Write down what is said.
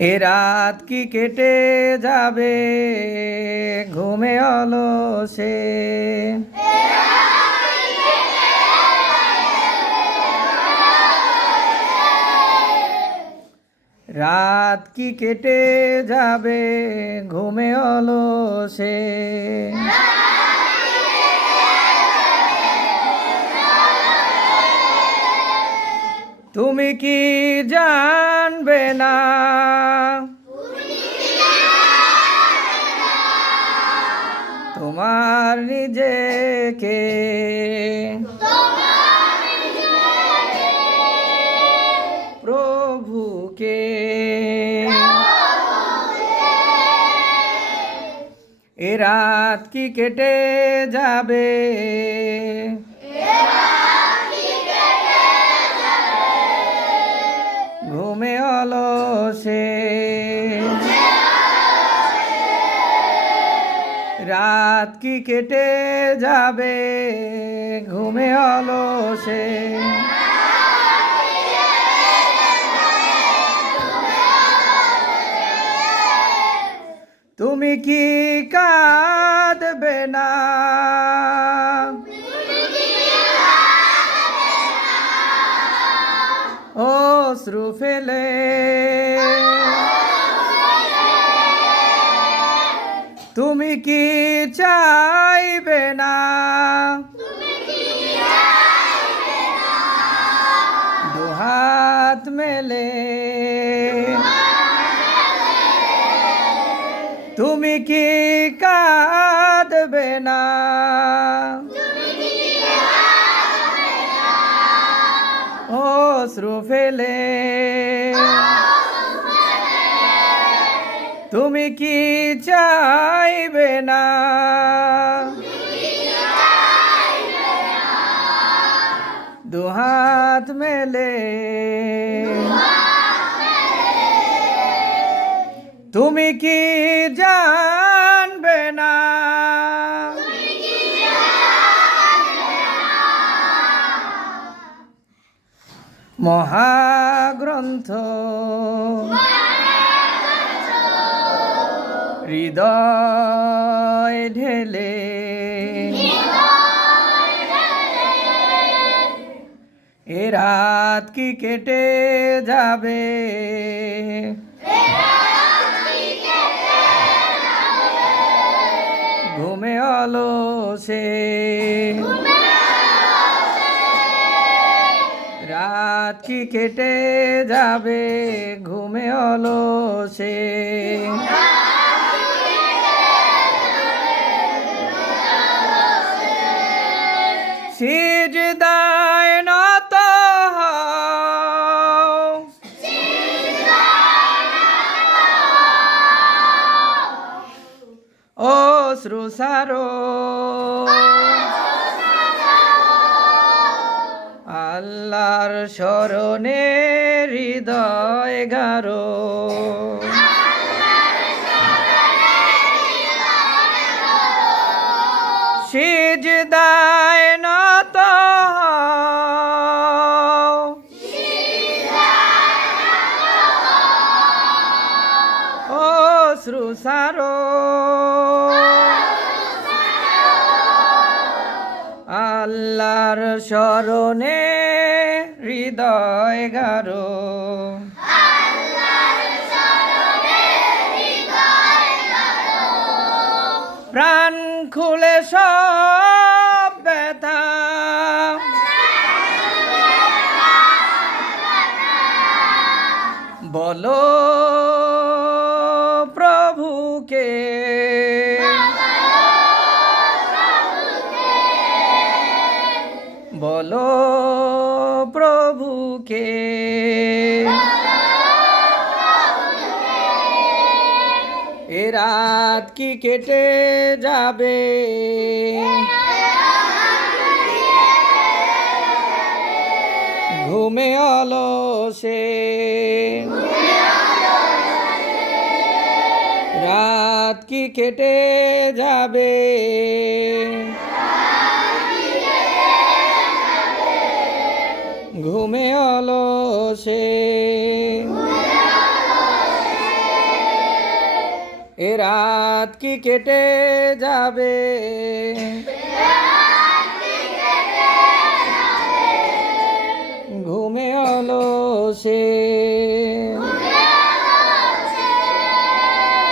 এ রাত কি কেটে যাবে ঘুমে অলসে। রাত কি কেটে যাবে ঘুমে অলসে। তুমি কি জানবে না তোমার নিজেকে প্রভুকে। এ রাত কি কেটে যাবে ঘুমে অলসে। রাত কি কেটে যাবে ঘুমে অলসে। তুমি কি কাঁদবে না অশ্রু ফেলে। তুমি কি চাইবে না দুহাত মেলে। তুমি কি কাঁদবে না অশ্রু ফেলে। তুমি কি চাইবে না দুহাত মেলে। তুমি কি জানবে না মহাগ্রন্থ হৃদয় ঢেলে। এ রাত কি কেটে যাবে ঘুমে অলসে। রাত কি কেটে যাবে ঘুমে অলসে। সিজদায় নত হও অশ্রু সারো আল্লাহর শরণে হৃদয় গারো। সিজদায় নত হও অশ্রু সারো আল্লাহর শরণে হৃদয় গারো। প্রাণ খুলে সব ব্যথা বলো প্রভুকে। বলো প্রভুকে। এ রাত কি কেটে যাবে ঘুমে অলসে। রাত কি কেটে যাবে ঘুমে অলসে। এ রাত কি কেটে যাবে ঘুমে অলসে